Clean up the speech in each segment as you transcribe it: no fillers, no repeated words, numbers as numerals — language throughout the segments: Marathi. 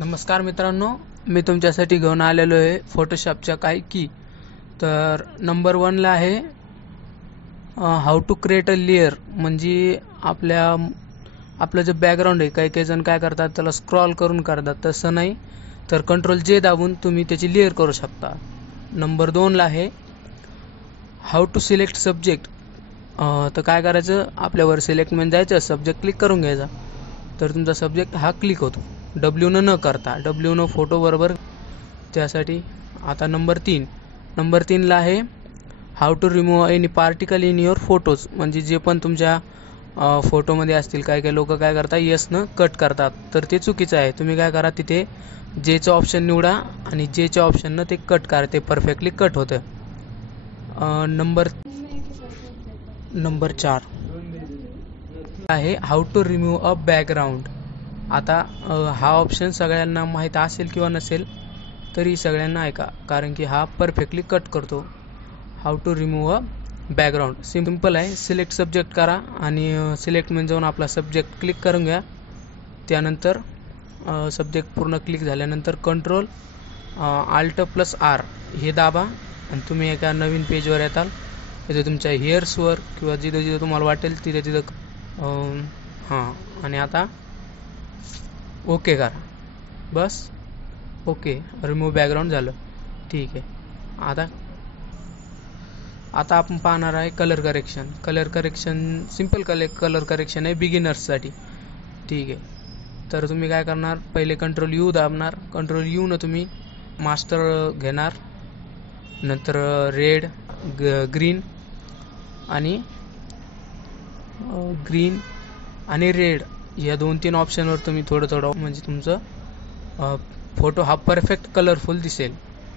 नमस्कार मित्रांनो, मी तुमच्यासाठी घेऊन आलेलो आहे फोटोशॉपच्या काही की. तर नंबर 1 ला आहे how to create a layer. म्हणजे आपलं जे बॅकग्राऊंड आहे, काही काही जण काय करतात त्याला स्क्रॉल करून करतात, तसं नाही तर कंट्रोल जे दाबून तुम्ही त्याची लेयर करू शकता. नंबर 2 ला आहे हाऊ टू सिलेक्ट सब्जेक्ट. तर काय करायचं, आपल्यावर सिलेक्ट मध्ये जायचं, सब्जेक्ट क्लिक करून घ्यायचा, तर तुमचा सब्जेक्ट हा क्लिक होतो W न करता. W न फोटो बरोबर. त्यासाठी आता नंबर 3 ला आहे how to remove any particle in your photos. म्हणजे जे पण तुमच्या फोटोमध्ये असतील, काही काही लोक काय करतात यस न कट करतात, तर ते चुकीचं आहे. तुम्ही काय करा, तिथे जेचं ऑप्शन निवडा आणि जेच्या ऑप्शननं ते कट करा, ते परफेक्टली कट होतं. नंबर 4 आहे how to remove a background. आता हा ऑप्शन सगळ्यांना माहीत असेल किंवा नसेल तरी सगळ्यांना ऐका, कारण की हा परफेक्टली कट करतो. How to remove a background simple आहे. सिलेक्ट सब्जेक्ट करा आणि सिलेक्ट मध्ये जाऊन आपला सब्जेक्ट क्लिक करून घ्या. त्यानंतर सब्जेक्ट पूर्ण क्लिक झाल्यानंतर कंट्रोल Alt+R हे दाबा आणि तुम्ही एका नवीन पेजवर येताल. तिथे तुमच्या हेअर्सवर किंवा जिथं जिथं तुम्हाला वाटेल तिथं हां, आणि आता ओके करा. बस ओके, रिमूव्ह बॅकग्राऊंड झालं. ठीक आहे. आता आपण पाहणार आहे colour correction. Simple colour correction आहे बिगिनर्ससाठी. ठीक आहे. तर तुम्ही काय करणार, पहिले कंट्रोल U दाबणार. कंट्रोल U न तुम्ही मास्टर घेणार, नंतर रेड, ग्रीन आणि रेड या 2-3 ऑप्शनवर तुम्ही थोडं म्हणजे तुमचं फोटो हा परफेक्ट कलरफुल दिसेल.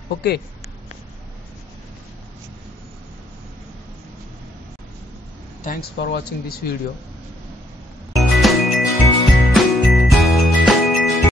Okay. Thanks for watching this video.